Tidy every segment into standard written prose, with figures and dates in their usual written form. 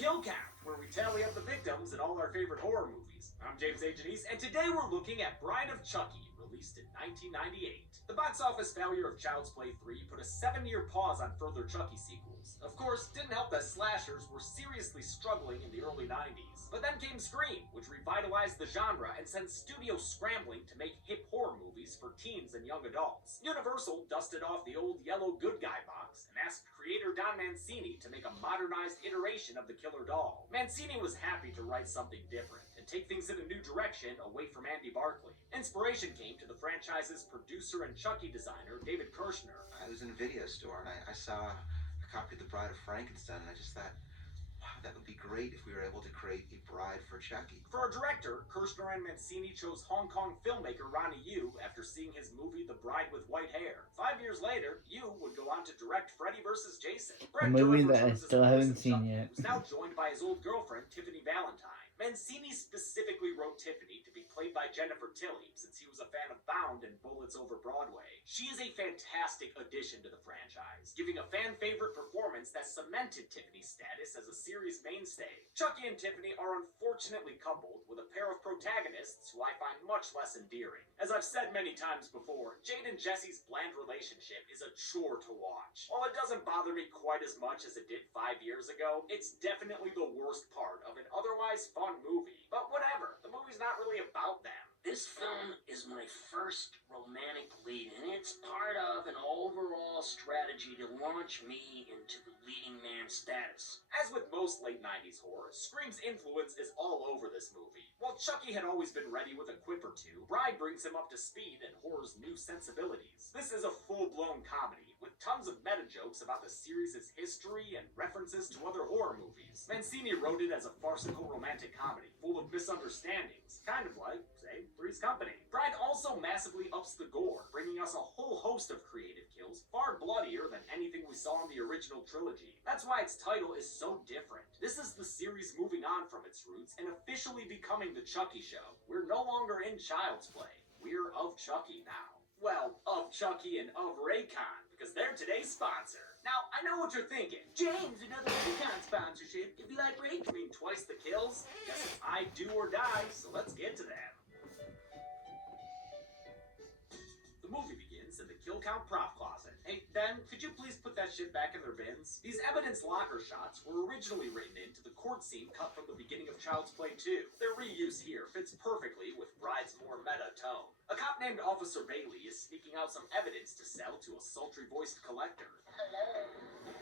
Kill Count, where we tally up the victims in all our favorite horror movies. I'm James Agent East, and today we're looking at Bride of Chucky, released in 1998. The box office failure of Child's Play 3 put a 7-year pause on further Chucky sequels. Of course, didn't help that slashers were seriously struggling in the early 90s. But then came Scream, which revitalized the genre and sent studios scrambling to make hip horror movies for teens and young adults. Universal dusted off the old yellow good guy box and asked creator Don Mancini to make a modernized iteration of the killer doll. Mancini was happy to write something different and take things in a new direction away from Andy Barclay. Inspiration came to the franchise's producer and Chucky designer, David Kirshner. I was in a video store and I saw a copy of The Bride of Frankenstein and I just thought, wow, that would be great if we were able to create a bride for Chucky. For our director, Kirshner and Mancini chose Hong Kong filmmaker Ronnie Yu after seeing his movie The Bride with White Hair. 5 years later, Yu would go on to direct Freddy vs. Jason. A movie that I still haven't seen yet. He was now joined by his old girlfriend, Tiffany Valentine. Mancini specifically wrote Tiffany to be played by Jennifer Tilly, since he was a fan of Bound and Bullets Over Broadway. She is a fantastic addition to the franchise, giving a fan-favorite performance that cemented Tiffany's status as a series mainstay. Chucky and Tiffany are unfortunately coupled with a pair of protagonists who I find much less endearing. As I've said many times before, Jade and Jesse's bland relationship is a chore to watch. While it doesn't bother me quite as much as it did 5 years ago, it's definitely the worst part of an otherwise fun movie. But whatever, the movie's not really about them. This film is my first romantic lead, and it's part of an overall strategy to launch me into the leading man status. As with most late 90s horror, Scream's influence is all over this movie. While Chucky had always been ready with a quip or two, Bride brings him up to speed in horror's new sensibilities. This is a full-blown comedy, with tons of meta jokes about the series' history and references to other horror movies. Mancini wrote it as a farcical romantic comedy, full of misunderstandings, kind of like, say, Three's Company. Bride also massively ups the gore, bringing us a whole host of creative kills, far bloodier than anything we saw in the original trilogy. That's why its title is so different. This is the series moving on from its roots and officially becoming the Chucky show. We're no longer in Child's Play. We're of Chucky now. Well, of Chucky and of Raycon, because they're today's sponsor. Now, I know what you're thinking. James, another Raycon sponsorship. If you like Ray, you mean twice the kills? Guess it's I do or die, so let's get to them. The movie begins in the kill count prop closet. Hey, Ben, could you please put that shit back in their bins? These evidence locker shots were originally written into the court scene cut from the beginning of Child's Play 2. Their reuse here fits perfectly with Bride's more meta tone. A cop named Officer Bailey is sneaking out some evidence to sell to a sultry-voiced collector. Hello.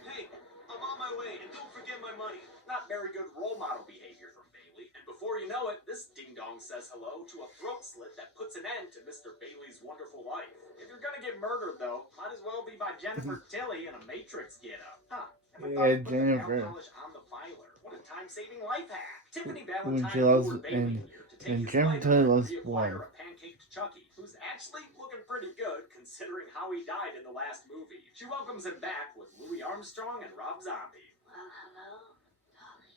Hey, I'm on my way, and don't forget my money. Not very good role model behavior from Bailey, and before you know it, this ding-dong says hello to a throat slit that puts an end to Mr. Bailey's wonderful life. If you're gonna get murdered, though, might as well be by Jennifer Tilly in a Matrix get-up. Huh. Yeah, Jennifer. On the filer. What a time-saving life hack. Tiffany She Valentine loves lured Bailey here to take and his Jennifer life Tilly and loves reacquire blood. a pancaked Chucky, who's actually looking pretty good considering how he died in the last movie. She welcomes him back with Louis Armstrong and Rob Zombie. Well, hello, Dolly.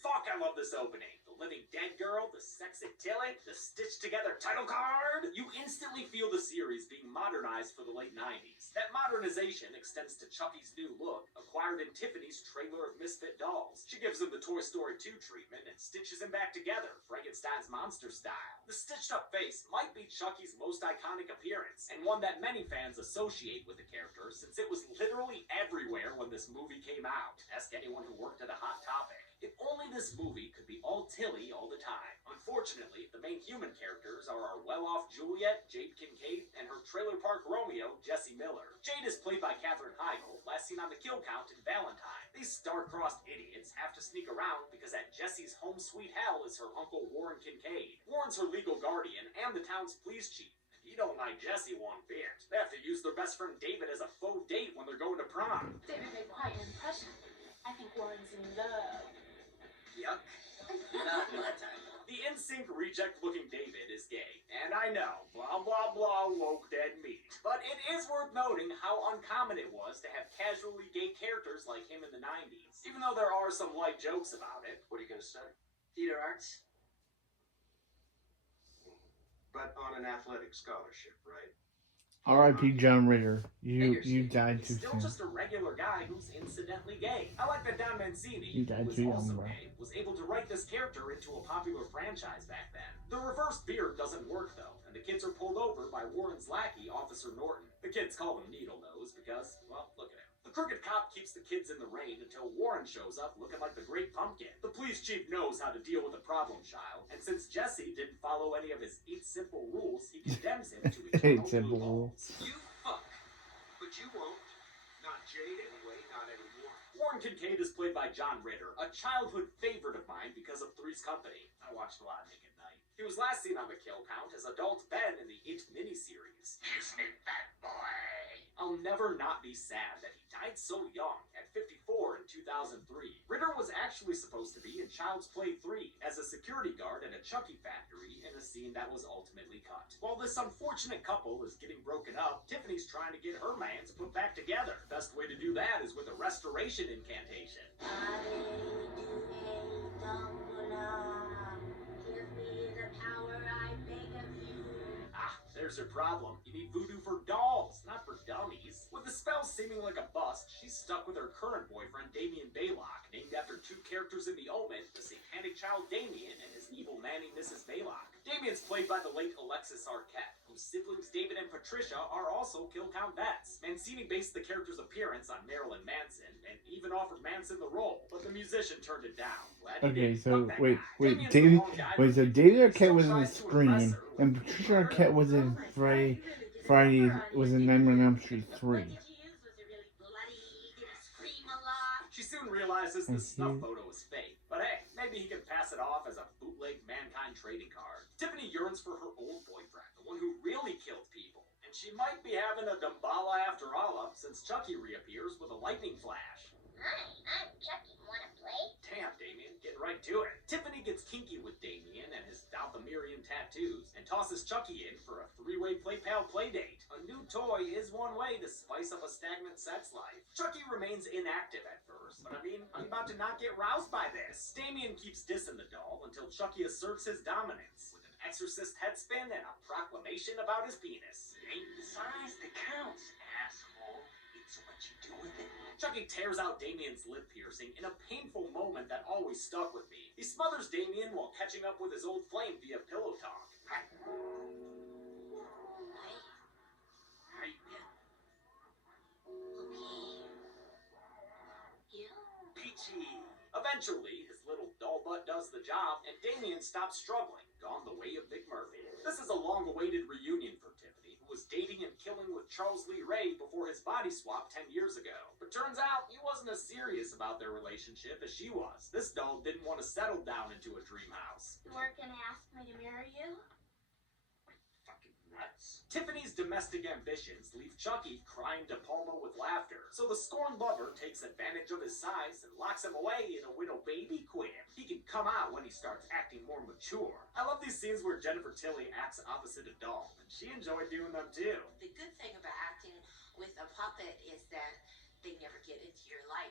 Fuck, I love this opening. The living dead girl, the sexy Tilly, the stitched together title card. You instantly feel the series being modernized for the late 90s. That modernization extends to Chucky's new look, acquired in Tiffany's trailer of misfit dolls. She gives him the Toy Story 2 treatment and stitches him back together, Frankenstein's monster style. The stitched up face might be Chucky's most iconic appearance, and one that many fans associate with the character since it was literally everywhere when this movie came out. Ask anyone who worked at a Hot Topic. If only this movie could be all Tilly all the time. Unfortunately, the main human characters are our well-off Juliet, Jade Kincaid, and her trailer park Romeo, Jesse Miller. Jade is played by Katherine Heigl, last seen on the kill count in Valentine. These star-crossed idiots have to sneak around because at Jesse's home sweet hell is her uncle Warren Kincaid. Warren's her legal guardian and the town's police chief. He don't like Jesse one bit. They have to use their best friend David as a faux date when they're going to prom. David made quite an impression. I think Warren's in love. Yuck. Not my time. The in-sync reject-looking David is gay, and I know, blah blah blah woke dead meat. But it is worth noting how uncommon it was to have casually gay characters like him in the 90s, even though there are some light jokes about it. What are you going to study? Theater arts? But on an athletic scholarship, right? R.I.P. John Ritter. You Figures died he's too still soon. just a regular guy who's incidentally gay. I like that Don Mancini, You died who is too young, also bro. gay, was able to write this character into a popular franchise back then. The reverse beard doesn't work though, and the kids are pulled over by Warren's lackey, Officer Norton. The kids call him Needle Nose because, well, look at him. The crooked cop keeps the kids in the rain until Warren shows up looking like the Great Pumpkin. The police chief knows how to deal with a problem child, and since Jesse didn't follow any of his 8 simple rules, he condemns him to eternal 8 simple blue rules. balls. You fuck. But you won't. Not Jade anyway, not anymore. Warren Kincaid is played by John Ritter, a childhood favorite of mine because of Three's Company. I watched a lot of Nick at Night. He was last seen on the kill count as adult Ben in the It miniseries. Kiss me, fat boy. I'll never not be sad that he died so young, at 54 in 2003. Ritter was actually supposed to be in Child's Play 3 as a security guard at a Chucky factory in a scene that was ultimately cut. While this unfortunate couple is getting broken up, Tiffany's trying to get her mans put back together. Best way to do that is with a restoration incantation. Give me the power I beg of you. Ah, there's her problem. You need voodoo for dolls, not for dummies. With the spell seeming like a bust, she's stuck with her current boyfriend, Damien Baylock, named after 2 characters in The Omen, the satanic child Damien and his evil nanny, Mrs. Baylock. Damien's played by the late Alexis Arquette, whose siblings David and Patricia are also kill count vets. Mancini based the character's appearance on Marilyn Manson, and even offered Manson the role, but the musician turned it down. Glad he Okay, did. so Fuck that wait, guy. wait, Damien's the David, wrong guy wait, for so Tiffany. David He Arquette still was in tries to Scream, impress her. and Patricia Arquette was in Friday, was in Nightmare on Elm Street 3. What did you use? Was it really bloody? Did it scream a lot? She soon realizes the snuff photo is fake, but hey, maybe he can pass it off as a bootleg Mankind trading card. Tiffany yearns for her old boyfriend, the one who really killed people, and she might be having a Damballa after Allah since Chucky reappears with a lightning flash. Hi, I'm Chucky. Wanna play? Damn, Damien, getting right to it. Tiffany gets kinky with Damien and his Dalthomirian tattoos and tosses Chucky in for a 3-way play pal playdate. A new toy is one way to spice up a stagnant sex life. Chucky remains inactive at first, but I mean, I'm about to not get roused by this. Damien keeps dissing the doll until Chucky asserts his dominance with an exorcist headspin and a proclamation about his penis. It ain't the size that counts, asshole. It's what you do with it. Chucky tears out Damien's lip piercing in a painful moment that always stuck with me. He smothers Damien while catching up with his old flame via pillow talk. Peachy. Eventually, his little doll butt does the job, and Damien stops struggling, gone the way of Big Murphy. This is a long-awaited reunion for Tiffany, who was dating and killing with Charles Lee Ray before his body swap 10 years ago. But turns out, he wasn't as serious about their relationship as she was. This doll didn't want to settle down into a dream house. You weren't gonna ask me to marry you? Fucking nuts. Tiffany's domestic ambitions leave Chucky crying De Palma with laughter, so the scorned lover takes advantage of his size and locks him away in a widow baby crib. He can come out when he starts acting more mature. I love these scenes where Jennifer Tilly acts opposite a doll, and she enjoyed doing them too. The good thing about acting with a puppet is that they never get into your life.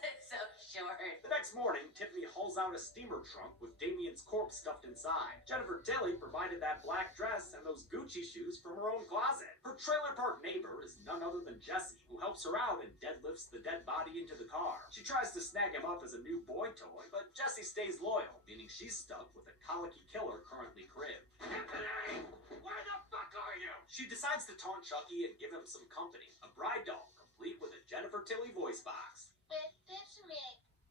It's so short. The next morning, Tiffany hauls out a steamer trunk with Damien's corpse stuffed inside. Jennifer Tilly provided that black dress and those Gucci shoes from her own closet. Her trailer park neighbor is none other than Jesse, who helps her out and deadlifts the dead body into the car. She tries to snag him up as a new boy toy, but Jesse stays loyal, meaning she's stuck with a colicky killer currently cribbed. Tiffany! Where the fuck are you? She decides to taunt Chucky and give him some company, a bride doll, complete with a Jennifer Tilly voice box. It's me,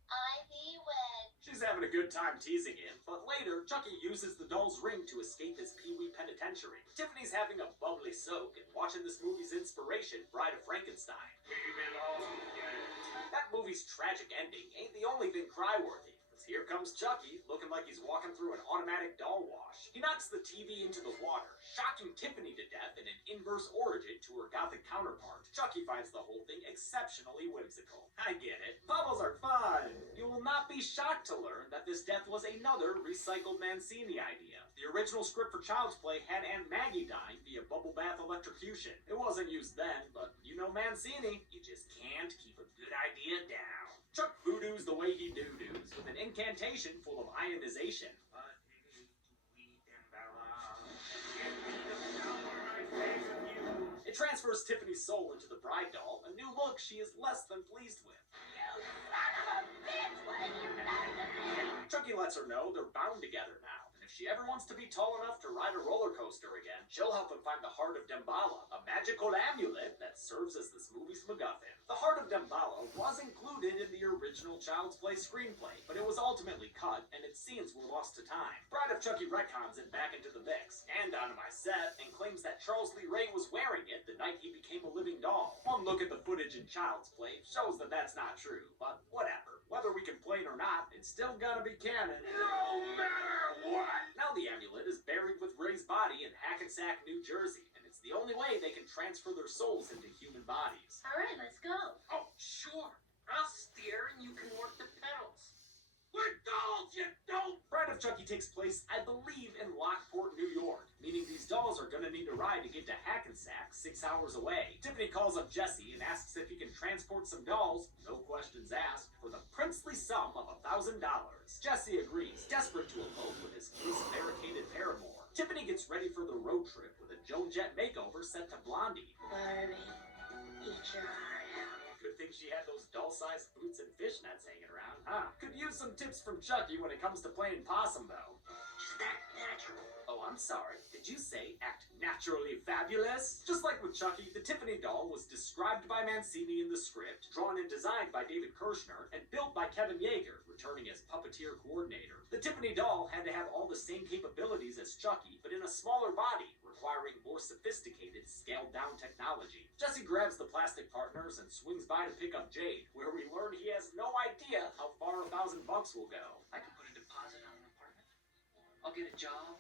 Ivy Wed. She's having a good time teasing him, but later, Chucky uses the doll's ring to escape his Pee-wee penitentiary. Tiffany's having a bubbly soak and watching this movie's inspiration, Bride of Frankenstein. We belong together. That movie's tragic ending ain't the only thing cry-worthy. Here comes Chucky, looking like he's walking through an automatic doll wash. He knocks the TV into the water, shocking Tiffany to death in an inverse origin to her gothic counterpart. Chucky finds the whole thing exceptionally whimsical. I get it. Bubbles are fun. You will not be shocked to learn that this death was another recycled Mancini idea. The original script for Child's Play had Aunt Maggie dying via bubble bath electrocution. It wasn't used then, but you know Mancini, you just can't keep a good idea down. Chuck voodoos the way he doo-doos, with an incantation full of ionization. It It transfers Tiffany's soul into the bride doll, a new look she is less than pleased with. You son of a bitch! What have you done to me? Chucky lets her know they're bound together now. If she ever wants to be tall enough to ride a roller coaster again, she'll help him find the Heart of Damballa, a magical amulet that serves as this movie's MacGuffin. The Heart of Damballa was included in the original Child's Play screenplay, but it was ultimately cut and its scenes were lost to time. Bride of Chucky retcons it back into the mix, and onto my set, and claims that Charles Lee Ray was wearing it the night he became a living doll. One look at the footage in Child's Play shows that that's not true, but whatever. Whether we complain or not, it's still gonna be canon. No matter what! Now the amulet is buried with Ray's body in Hackensack, New Jersey, and it's the only way they can transfer their souls into human bodies. All right, let's go. Oh, sure. I'll steer and you can work the pedals. We're dolls, you dope! Bride of Chucky takes place, I believe, in Lockport, New York, meaning these dolls are gonna need a ride to get to Hackensack, 6 hours away. Tiffany calls up Jesse and asks if he can transport some dolls, no questions asked, for the princely sum of $1,000. Jesse agrees, desperate to elope with his case-barricaded paramour. Tiffany gets ready for the road trip with a Joan Jett makeover set to Blondie. Barbie, eat your heart out. Good thing she had those doll-sized boots and fishnets hanging around, huh? Could use some tips from Chucky when it comes to playing possum, though. Just act natural. Oh, I'm sorry. Did you say act naturally fabulous? Just like with Chucky, the Tiffany doll was described by Mancini in the script, drawn and designed by David Kirshner, and built by Kevin Yeager, returning as puppeteer coordinator. The Tiffany doll had to have all the same capabilities as Chucky, but in a smaller body, requiring more sophisticated, scaled-down technology. Jesse grabs the plastic partners and swings by to pick up Jade, where we learn he has no idea how far $1,000 will go. I can put a deposit on an apartment. I'll get a job.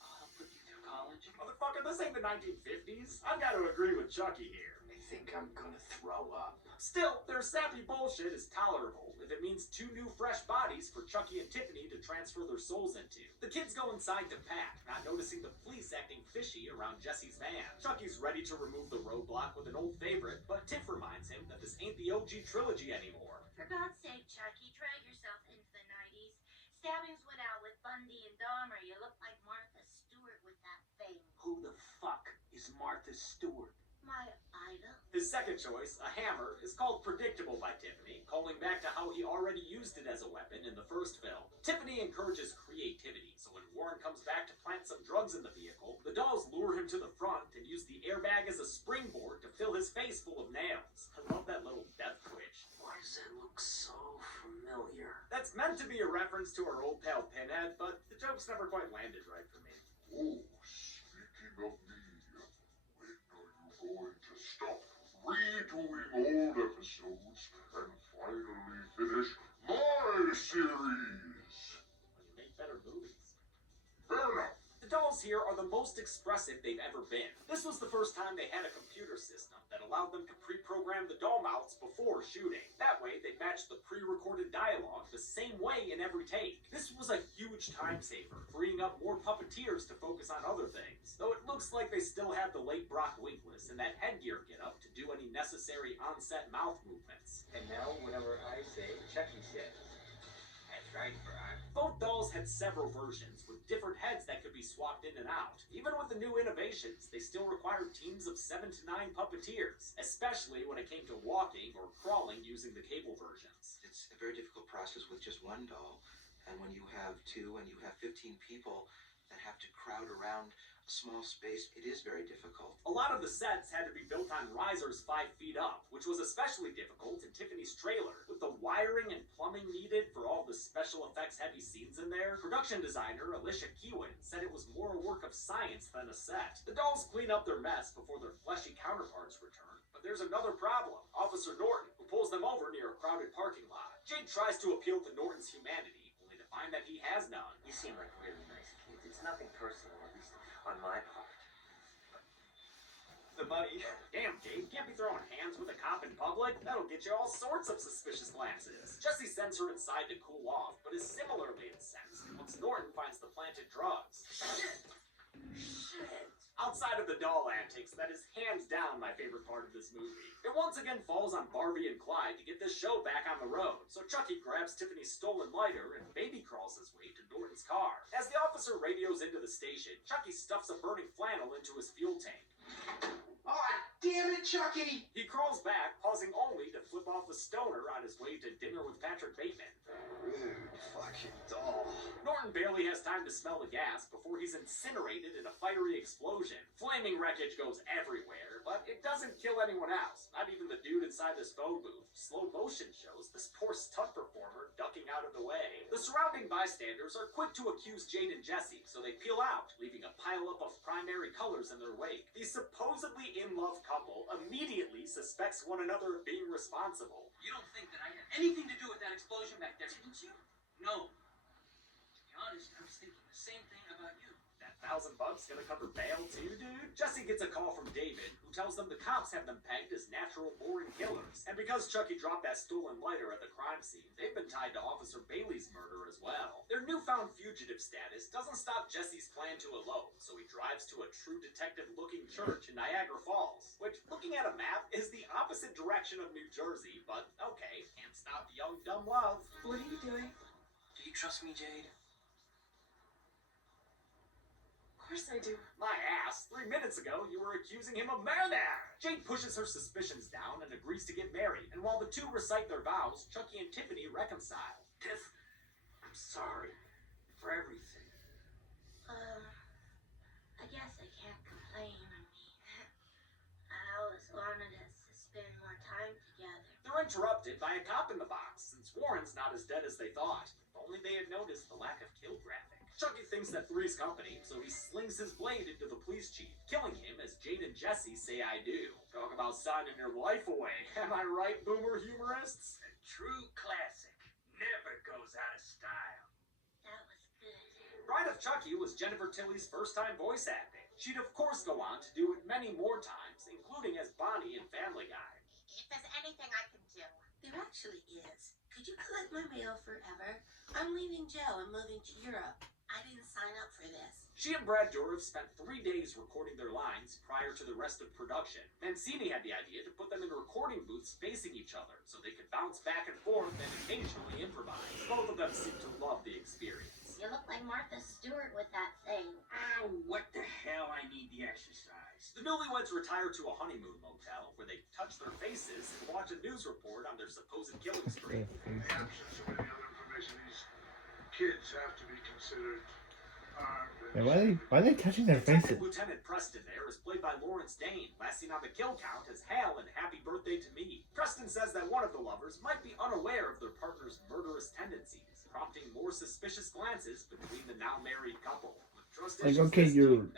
I'll help put you through college. Motherfucker, this ain't the 1950s. I've got to agree with Chucky here. I think I'm gonna throw up. Still, their sappy bullshit is tolerable if it means 2 new fresh bodies for Chucky and Tiffany to transfer their souls into. The kids go inside to pack, not noticing the police acting fishy around Jesse's van. Chucky's ready to remove the roadblock with an old favorite, but Tiff reminds him that this ain't the OG trilogy anymore. For God's sake, Chucky, drag yourself into the 90s. Stabbings went out with Bundy and Dahmer. You look like Martha Stewart with that thing. Who the fuck is Martha Stewart? My idol. His second choice, a hammer, is called Predictable by Tiffany, calling back to how he already used it as a weapon in the first film. Tiffany encourages creativity, so when Warren comes back to plant some drugs in the vehicle, the dolls lure him to the front and use the airbag as a springboard to fill his face full of nails. I love that little death twitch. Why does that look so familiar? That's meant to be a reference to our old pal Pinhead, but the joke's never quite landed right for me. Oh, speaking of me, when are you going to stop redoing old episodes and finally finish my series? When you make better movies. Fair enough. The dolls here are the most expressive they've ever been. This was the first time they had a computer system that allowed them to pre-program the doll mouths before shooting. That way, they matched the pre-recorded dialogue the same way in every take. This was a huge time saver, freeing up more puppeteers to focus on other things. Though it looks like they still have the late Brock Winkless and that headgear getup to do any necessary on-set mouth movements. And now, whatever I say, Chucky says. That's right, Brock. Both dolls had several versions, with different heads that could be swapped in and out. Even with the new innovations, they still required teams of 7 to 9 puppeteers, especially when it came to walking or crawling using the cable versions. It's a very difficult process with just one doll, and when you have 2 and you have 15 people that have to crowd around a small space, it is very difficult. A lot of the sets had to be built on risers 5 feet up, which was especially difficult in Tiffany's trailer. With the wiring and plumbing needed for all the special effects heavy scenes in there, production designer Alicia Keewan said it was more a work of science than a set. The dolls clean up their mess before their fleshy counterparts return, but there's another problem. Officer Norton, who pulls them over near a crowded parking lot. Jade tries to appeal to Norton's humanity, only to find that he has none. You seem like really nice kids. It's nothing personal, at least on my part. The buddy. Damn, Jade, can't be throwing hands with a cop in public. That'll get you all sorts of suspicious glances. Jesse sends her inside to cool off, but is similarly incensed once Norton finds the planted drugs. Shit. Outside of the doll antics, that is hands down my favorite part of this movie. It once again falls on Barbie and Clyde to get this show back on the road, so Chucky grabs Tiffany's stolen lighter and baby crawls his way to Norton's car. As the officer radios into the station, Chucky stuffs a burning flannel into his fuel tank. Chucky! He crawls back, pausing only to flip off a stoner on his way to dinner with Patrick Bateman. Rude fucking doll. Norton barely has time to smell the gas before he's incinerated in a fiery explosion. Flaming wreckage goes everywhere, but it doesn't kill anyone else, not even the dude inside this phone booth. Slow motion shows this poor stunt performer ducking out of the way. The surrounding bystanders are quick to accuse Jade and Jesse, so they peel out, leaving a pileup of primary colors in their wake. The supposedly in-love couple immediately suspects one another of being responsible. You don't think that I had anything to do with that explosion back there, didn't you? No. To be honest, I was thinking the same thing about you. That $1,000 gonna cover bail too, dude? Jesse gets a call from David, who tells them the cops have them pegged as natural-born killers. And because Chucky dropped that stolen lighter at the crime scene, they've been tied to Officer Bailey's murder as well. Their newfound fugitive status doesn't stop Jesse's plan to elope, so he drives to a true detective-looking church in Niagara Falls, which, looking at a map, is the opposite direction of New Jersey, but okay, can't stop young, dumb love. What are you doing? Do you trust me, Jade? Of course I do. My ass, 3 minutes ago you were accusing him of murder! Jade pushes her suspicions down and agrees to get married, and while the two recite their vows, Chucky and Tiffany reconcile. Tiff, I'm sorry for everything. I guess I can't complain. I always wanted us to spend more time together. They're interrupted by a cop in the box, since Warren's not as dead as they thought. If only they had noticed the lack of kill graphic. Chucky thinks that Three's company, so he slings his blade into the police chief, killing him as Jade and Jesse say I do. Talk about signing your life away. Am I right, boomer humorists? A true classic. Never goes out of style. That was good. Bride of Chucky was Jennifer Tilly's first time voice acting. She'd of course go on to do it many more times, including as Bonnie in Family Guy. If there's anything I can do. There actually is. Could you collect my mail forever? I'm leaving Joe and moving to Europe. I didn't sign up for this. She and Brad Dourif spent 3 days recording their lines prior to the rest of production. Mancini had the idea to put them in recording booths facing each other so they could bounce back and forth and occasionally improvise. Both of them seemed to love the experience. You look like Martha Stewart with that thing. Ow, what the hell? I need the exercise. The newlyweds retire to a honeymoon motel where they touch their faces and watch a news report on their supposed killing spree. In the absence of any other information, these kids have to be considered armed and Why are they touching their faces? Lieutenant Preston there is played by Lawrence Dane, last seen on the kill count as Hal in Happy Birthday to Me. Preston says that one of the lovers might be unaware of their partner's murderous tendencies, prompting more suspicious glances between the now married couple. Like, okay, you're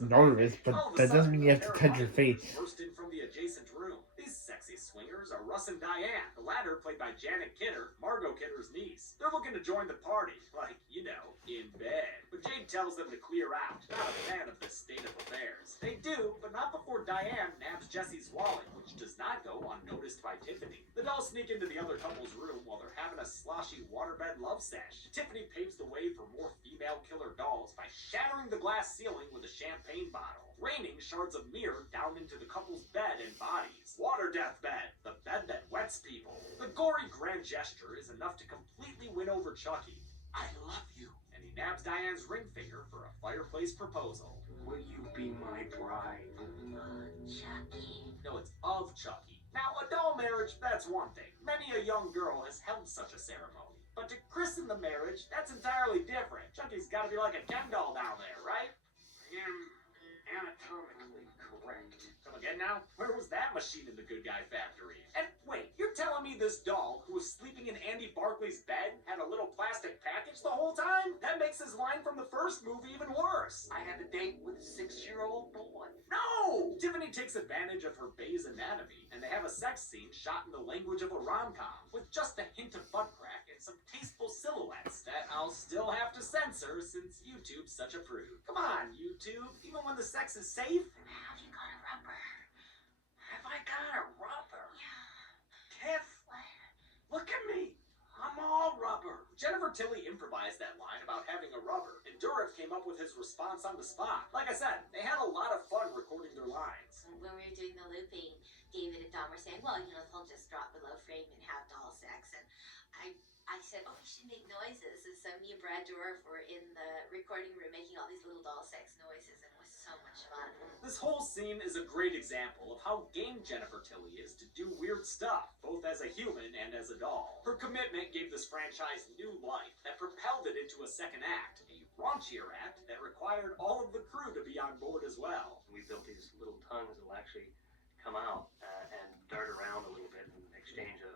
nervous, but that doesn't mean you have to touch your face. Burst in from the adjacent room. These sexy swingers are Russ and Diane, the latter played by Janet Kidder, Margot Kidder's niece. They're looking to join the party, like, you know, in bed. But Jade tells them to clear out, not a fan of this state of affairs. They do, but not before Diane nabs Jesse's wallet, which does not go unnoticed by Tiffany. The dolls sneak into the other couple's room while they're having a sloshy waterbed love sesh. Tiffany paves the way for more female killer dolls by shattering the glass ceiling with a champagne bottle, raining shards of mirror down into the couple's bed and bodies. Water death bed, the bed that wets people. The gory grand gesture is enough to completely win over Chucky. I love you. And he nabs Diane's ring finger for a fireplace proposal. Will you be my bride? Chucky. No, it's of Chucky. Now, a doll marriage, that's one thing. Many a young girl has held such a ceremony. But to christen the marriage, that's entirely different. Chucky's gotta be like a Ken doll down there, right? I am anatomically correct. Come again now? Where was that machine in the Good Guy Factory? And wait, you're telling me this doll, who was sleeping in Andy Barclay's bed, had a little plastic package the whole time? That makes his line from the first movie even worse. I had a date with a 6-year-old boy. No! Tiffany takes advantage of her Bay's anatomy, and they have a sex scene shot in the language of a rom-com, with just a hint of butt crack and some tasteful silhouettes that I'll still have to censor since YouTube's such a prude. Come on, YouTube, even when the sex is safe? Have you got a rubber? Have I got a rubber? Yeah. Tiff, look at me. I'm all rubber. Jennifer Tilly improvised that line about having a rubber, and Dourif came up with his response on the spot. Like I said, they had a lot of fun recording their lines. When we were doing the looping, David and Dom were saying, well, you know, they'll just drop below frame and have doll sex. And I said, oh, we should make noises. And so me and Brad Dourif were in the recording room making all these little doll sex noises. And it was so much fun. This whole scene is a great example of how game Jennifer Tilly is to do weird stuff, both as a human and as a doll. Her commitment gave this franchise new life that propelled it into a second act, a raunchier act that required all of the crew to be on board as well. We built these little tongues that will actually come out and dart around a little bit and exchange a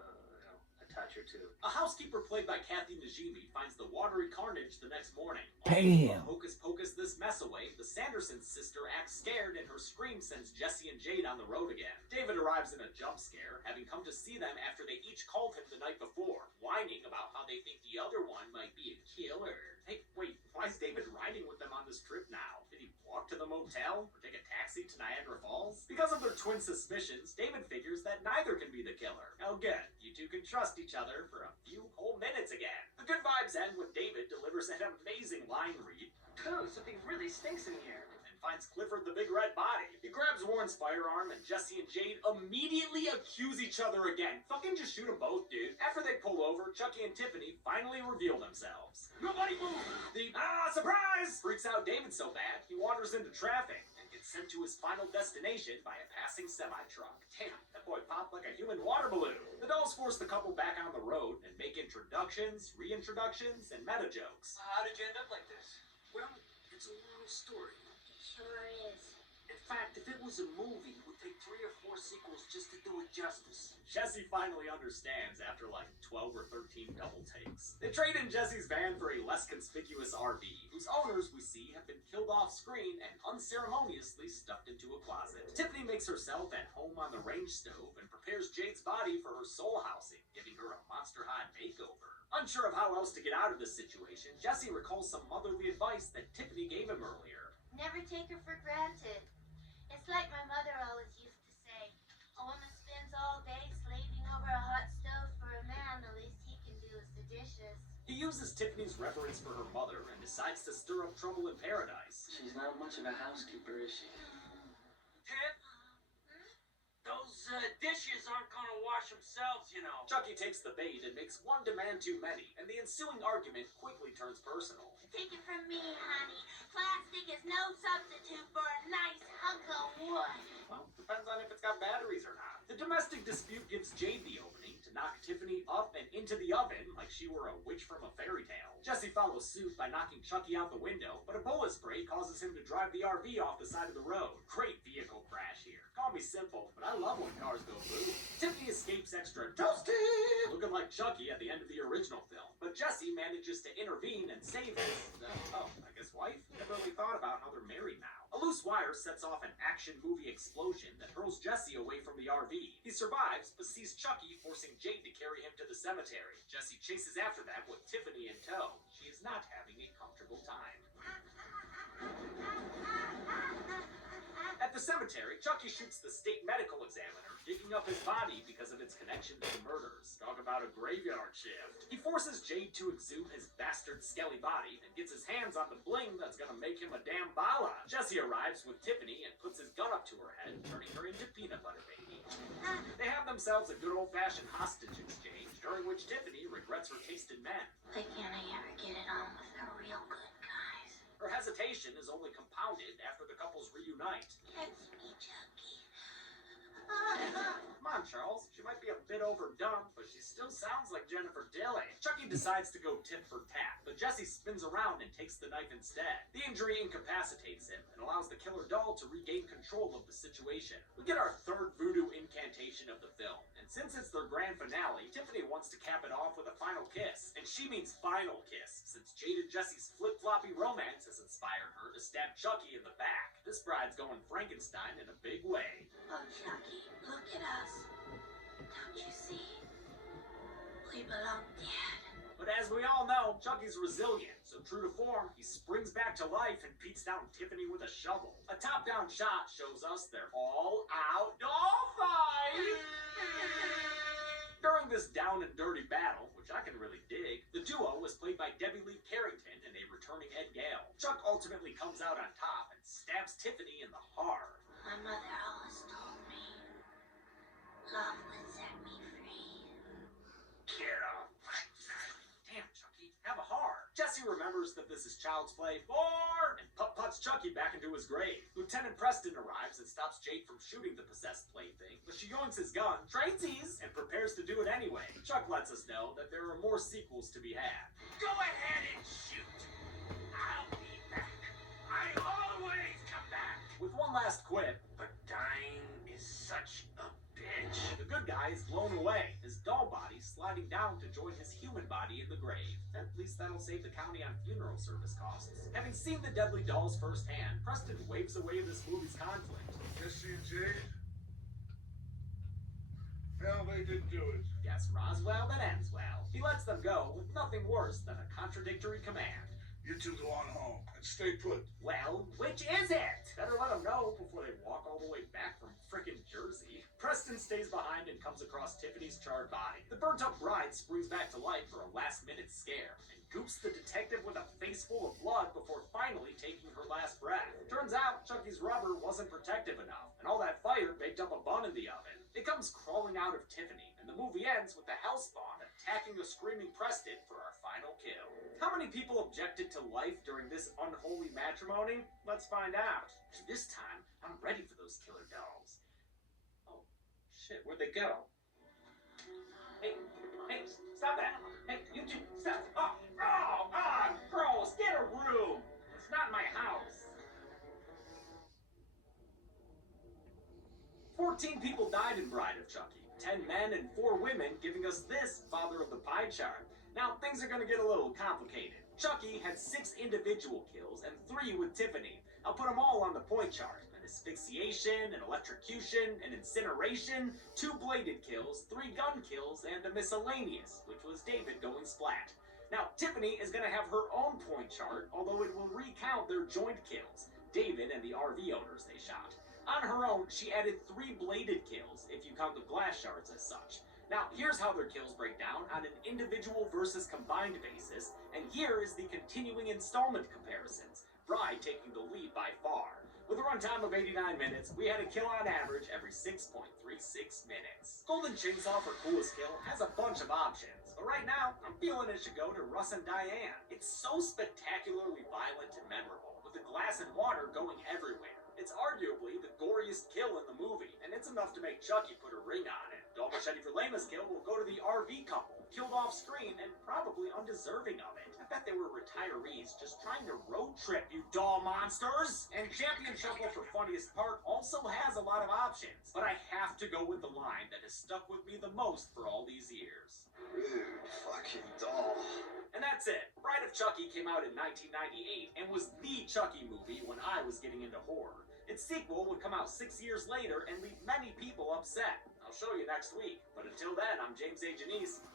touch or two. A housekeeper played by Kathy Najimy finds the watery carnage the next morning. Damn. Hocus pocus this mess away, the Sanderson sister acts scared and her scream sends Jesse and Jade on the road again. David arrives in a jump scare, having come to see them after they each called him the night before, whining about how they think the other one might be a killer. Hey, wait, why is David riding with them on this trip now? Did he walk to the motel or take a taxi to Niagara Falls? Because of their twin suspicions, David figures that neither can be the killer. Oh good, you two can trust each other for a few whole minutes again. The good vibes end when David delivers an amazing line read. Oh, something really stinks in here. And finds Clifford the Big Red Body. He grabs Warren's firearm and Jesse and Jade immediately accuse each other again. Fucking just shoot them both, dude. After they pull over, Chucky and Tiffany finally reveal themselves. Nobody move! The surprise! Freaks out David so bad, he wanders into traffic and gets sent to his final destination by a passing semi-truck. Damn, that boy popped like a human water balloon. The dolls force the couple back on the road and make introductions, reintroductions, and meta jokes. How did you end up like this? Well, it's a long story. It sure is. In fact, if it was a movie, it would take 3 or 4 sequels just to do it justice. Jesse finally understands after like 12 or 13 double takes. They trade in Jesse's van for a less conspicuous RV, whose owners we see have been killed off screen and unceremoniously stuffed into a closet. Tiffany makes herself at home on the range stove and prepares Jade's body for her soul housing, giving her a monster hot makeover. Unsure of how else to get out of this situation, Jesse recalls some motherly advice that Tiffany gave him earlier. Never take her for granted. It's like my mother always used to say, a woman spends all day slaving over a hot stove for a man, the least he can do is the dishes. He uses Tiffany's reverence for her mother and decides to stir up trouble in paradise. She's not much of a housekeeper, is she? Tiff? Those dishes aren't gonna wash themselves, you know. Chucky takes the bait and makes one demand too many, and the ensuing argument quickly turns personal. Take it from me, honey. Plastic is no substitute for a nice hunk of wood. Well, depends on if it's got batteries or not. The domestic dispute gives Jade the opening to knock Tiffany up and into the oven like she were a witch from a fairy tale. Jesse follows suit by knocking Chucky out the window, but a bullet spray causes him to drive the RV off the side of the road. Great vehicle crash here. Call me simple, but I love when cars go boom. Tiffany escapes extra toasty, looking like Chucky at the end of the original film, but Jesse manages to intervene and save his, I guess wife? Never really thought about how they're married now. A loose wire sets off an action movie explosion that hurls Jesse away from the RV. He survives, but sees Chucky forcing Jade to carry him to the cemetery. Jesse chases after them with Tiffany in tow. She is not having a comfortable time. At the cemetery, Chucky shoots the state medical examiner, digging up his body because of its connection to the murders. Talk about a graveyard shift. He forces Jade to exhume his bastard skelly body and gets his hands on the bling that's gonna make him a damn bala. Jesse arrives with Tiffany and puts his gun up to her head, turning her into peanut butter baby. They have themselves a good old-fashioned hostage exchange, during which Tiffany regrets her taste in men. Why can't I ever get it on with the real good guys? Her hesitation is only compounded after the couples reunite. Catch me, Chucky. Come on, Charles. She might be a bit overdone, but she still sounds like Jennifer Tilly. Chucky decides to go tit for tat, but Jesse spins around and takes the knife instead. The injury incapacitates him and allows the killer doll to regain control of the situation. We get our third voodoo incantation of the film, and since it's their grand finale, Tiffany wants to cap it off with a final kiss. And she means final kiss, since Jade and Jesse's flip-floppy romance has inspired her to stab Chucky in the back. This bride's going Frankenstein in a big way. Oh, Chucky, look at us. Don't you see? We belong dead. But as we all know, Chucky's resilient, so true to form, he springs back to life and beats down Tiffany with a shovel. A top-down shot shows us their all-out doll fight! During this down and dirty battle, which I can really dig, the duo was played by Debbie Lee Carrington and a returning Ed Gale. Chuck ultimately comes out on top and stabs Tiffany in the heart. My mother always told me, love would set me free. Get up! Damn, Chucky, have a heart. Jesse remembers orders that this is child's play 4 and puts Chucky back into his grave. Lieutenant Preston arrives and stops Jake from shooting the possessed plaything, but she yoinks his gun, trainsies, and prepares to do it anyway. Chuck lets us know that there are more sequels to be had. Go ahead and shoot. I'll be back. I always come back. With one last quip, But dying is such a bitch. the good guy is blown away, his doll body sliding down to join his human body in the grave. At least that'll save the county on funeral service costs. Having seen the deadly dolls firsthand, Preston waves away this movie's conflict. Jesse and Jade? Hell, they didn't do it. Guess Roswell that ends well. He lets them go with nothing worse than a contradictory command. You two go on home and stay put. Well, which is it? Better let them know before they walk all the way back from frickin' Jersey. Preston stays behind and comes across Tiffany's charred body. The burnt-up bride springs back to life for a last-minute scare and goops the detective with a face full of blood before finally taking her last breath. Turns out Chucky's rubber wasn't protective enough, and all that fire baked up a bun in the oven. It comes crawling out of Tiffany, and the movie ends with the hellspawn attacking the screaming Preston for our final kill. How many people objected to life during this unholy matrimony? Let's find out. And this time, I'm ready for those killer dolls. Oh, shit, where'd they go? Hey, stop that! Hey, you two, stop! Gross, get a room! It's not my house. 14 people died in Bride of Chucky. 10 men and 4 women, giving us this father of the pie chart. Now, things are gonna get a little complicated. Chucky had 6 individual kills and 3 with Tiffany. I'll put them all on the point chart. An asphyxiation, an electrocution, an incineration, 2 bladed kills, 3 gun kills, and a miscellaneous, which was David going splat. Now, Tiffany is gonna have her own point chart, although it will recount their joint kills, David and the RV owners they shot. On her own, she added 3 bladed kills, if you count the glass shards as such. Now, here's how their kills break down on an individual versus combined basis, and here is the continuing installment comparisons, Bride taking the lead by far. With a runtime of 89 minutes, we had a kill on average every 6.36 minutes. Golden Chainsaw for coolest kill has a bunch of options, but right now, I'm feeling it should go to Russ and Diane. It's so spectacularly violent and memorable, with the glass and water going everywhere. It's arguably the goriest kill in the movie, and it's enough to make Chucky put a ring on it. Doll Machete for Lama's kill will go to the RV couple, killed off screen and probably undeserving of it. I bet they were retirees just trying to road trip, you doll monsters! And Champion Shuffle for funniest part also has a lot of options, but I have to go with the line that has stuck with me the most for all these years. Rude fucking doll. And that's it. Bride of Chucky came out in 1998 and was the Chucky movie when I was getting into horror. Its sequel would come out 6 years later and leave many people upset. I'll show you next week. But until then, I'm James A. Janice.